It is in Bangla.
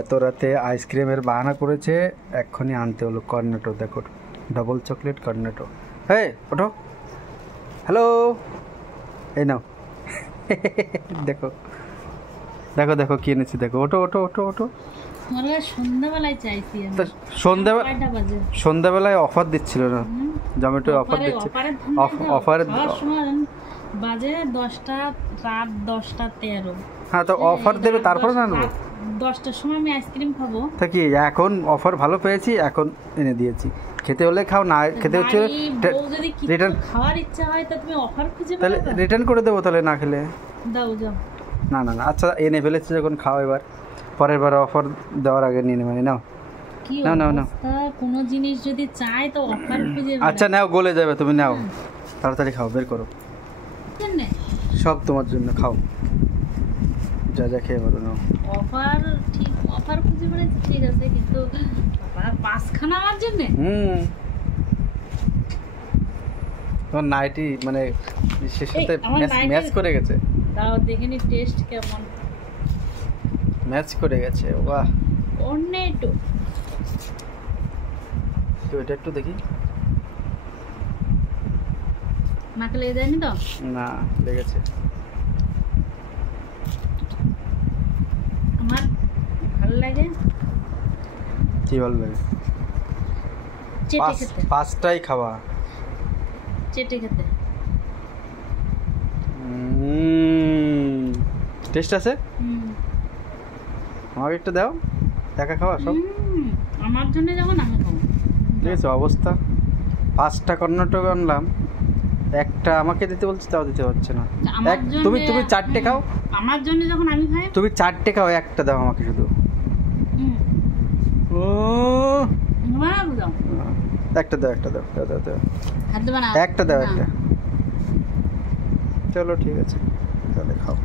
এত রাতে আইসক্রিমের বাহানা করেছে, এক্ষুনি আনতে হলো। কর্নেটো দেখো, ডাবল চকলেট কর্নেটো। হ্যাঁ ওঠো, হ্যালো, এই নাও। দেখো দেখো দেখো কি এনেছি দেখো, ওঠো ওঠো ওঠো ওঠো। সন্ধ্যাবেলায় চাইছি সন্ধ্যাবেলায় অফার দিচ্ছিল না, জমেটো অফার দিচ্ছে। অফারে বাজে 10টা, রাত 10টা13। হ্যাঁ তো অফার দেবে তারপরে না নেবো। 10টার সময় আমি আইসক্রিম খাবো। তা কি এখন অফার ভালো পেয়েছি, এখন এনে দিয়েছি। খেতে হলে খাও, না খেতে হচ্ছে রিটার্ন। খাওয়ার ইচ্ছা হয় তো তুমি অফার খুঁজে তাহলে রিটার্ন করে দেবো, তাহলে না খেলে দাও যাও। না না না, আচ্ছা এনে ফেলেছি যখন খাও, এবার পরের বার অফার দেওয়ার আগে নিয়ে নেবে। নাও নাও নাও নাও, কোনো জিনিস যদি চাই তো অফার খুঁজে। আচ্ছা নাও, গলে যাবে, তুমি নাও, তাড়াতাড়ি খাও, বের করো। সব তোমার জন্য, খাও যা যা খেয়ে বলো। নাও অফার, ঠিক অফার খুঁজে বেড়াচ্ছি, ঠিক আছে, কিন্তু পাঁচখানা আমার জন্য। তোমার নাইটি মানে শেষ সাথে ম্যাচ করে গেছে। দাও দেখিনি টেস্ট কেমন, ম্যাচ করে গেছে। বাহ, অন্য একটু তো এটা একটু দেখি। নাকে লেগে যায়নি তো? না লেগেছে। আমার ভালো লাগে। কি ভালো লাগে? চেটে খেতে। পাঁচটাই খাওয়া, চেটে খেতে। টেস্ট আছে। আমাকে একটু দাও, একা খাওয়া সব আমার জন্য যখন আমি খাবো। ঠিক আছে, অবস্থা 5টা কর্নাটক আনলাম, একটা আমাকে দিতে বলছি, তাও দিতে হচ্ছে না। তুমি 4টে খাও। আমার জন্য যখন আমি খাই, তুমি 4টে খাও, একটা দাও আমাকে শুধু। ও একটা দাও, একটা দাও, দাও দাও, একটা দাও, একটা। চলো ঠিক আছে, তাহলে খাও।